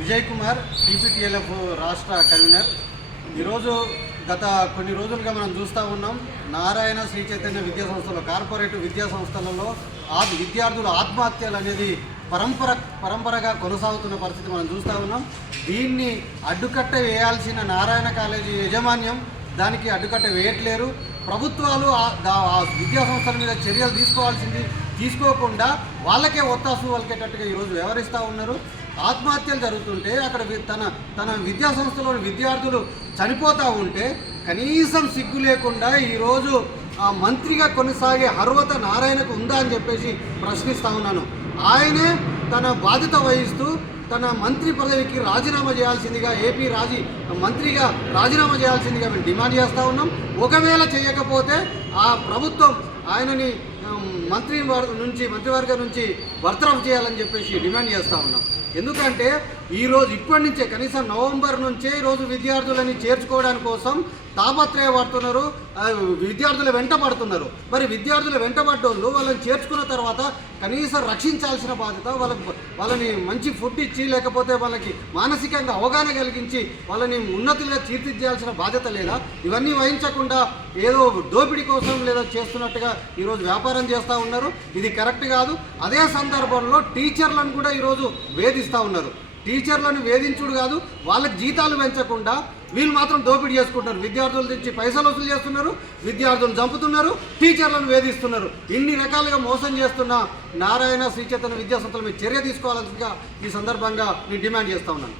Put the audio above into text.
విజయ్ కుమార్ టీపీటీఎల్ఎఫ్ రాష్ట్ర కన్వీనర్. ఈరోజు గత కొన్ని రోజులుగా మనం చూస్తూ ఉన్నాం నారాయణ శ్రీ చైతన్య విద్యా సంస్థలో కార్పొరేట్ విద్యా సంస్థలలో ఆ విద్యార్థుల ఆత్మహత్యలు అనేది పరంపర పరంపరగా కొనసాగుతున్న పరిస్థితి మనం చూస్తూ ఉన్నాం. దీన్ని అడ్డుకట్ట వేయాల్సిన నారాయణ కాలేజీ యాజమాన్యం దానికి అడ్డుకట్ట వేయట్లేరు. ప్రభుత్వాలు ఆ విద్యా సంస్థల మీద చర్యలు తీసుకోవాల్సింది తీసుకోకుండా వాళ్ళకే ఒత్తాసు వాళ్ళకేటట్టుగా ఈరోజు వ్యవహరిస్తూ ఉన్నారు. ఆత్మహత్యలు జరుగుతుంటే అక్కడ తన తన విద్యా సంస్థలోని విద్యార్థులు చనిపోతూ ఉంటే కనీసం సిగ్గు లేకుండా ఈరోజు ఆ మంత్రిగా కొనసాగే అర్హత నారాయణకు ఉందా అని చెప్పేసి ప్రశ్నిస్తూ ఉన్నాను. ఆయనే తన బాధ్యత వహిస్తూ తన మంత్రి పదవికి రాజీనామా చేయాల్సిందిగా ఏపీ రాజీ మంత్రిగా రాజీనామా చేయాల్సిందిగా మేము డిమాండ్ చేస్తూ ఉన్నాం. ఒకవేళ చేయకపోతే ఆ ప్రభుత్వం ఆయనని మంత్రి నుంచి మంత్రివర్గం నుంచి బర్తరఫ్ చేయాలని చెప్పేసి డిమాండ్ చేస్తూ ఉన్నాం. ఎందుకంటే ఈరోజు ఇప్పటి నుంచే కనీసం నవంబర్ నుంచే ఈరోజు విద్యార్థులని చేర్చుకోవడానికి కోసం తాపత్రయపడుతున్నారు విద్యార్థులు వెంట పడుతున్నారు మరి విద్యార్థులు వెంటబడ్డోళ్ళు వాళ్ళని చేర్చుకున్న తర్వాత కనీసం రక్షించాల్సిన బాధ్యత వాళ్ళకి వాళ్ళని మంచి ఫుడ్ ఇచ్చి లేకపోతే వాళ్ళకి మానసికంగా అవగాహన కలిగించి వాళ్ళని ఉన్నతిగా తీర్చిదిద్దాల్సిన బాధ్యత లేదా? ఇవన్నీ వహించకుండా ఏదో దోపిడీ కోసం లేదా చేస్తున్నట్టుగా ఈరోజు వ్యాపారం చేస్తూ ఉన్నారు. ఇది కరెక్ట్ కాదు. అదే సందర్భంలో టీచర్లను కూడా ఈరోజు వేధిస్తూ ఉన్నారు. టీచర్లను వేధించుడు కాదు వాళ్ళకి జీతాలు పెంచకుండా వీళ్ళు మాత్రం దోపిడీ చేసుకుంటున్నారు. విద్యార్థుల నుంచి పైసలు వసూలు చేస్తున్నారు విద్యార్థులు చంపుతున్నారు టీచర్లను వేధిస్తున్నారు. ఇన్ని రకాలుగా మోసం చేస్తున్న నారాయణ శ్రీచేతన విద్యాసంస్థల మీద చర్య తీసుకోవాల్సిందిగా ఈ సందర్భంగా నేను డిమాండ్ చేస్తా ఉన్నాను.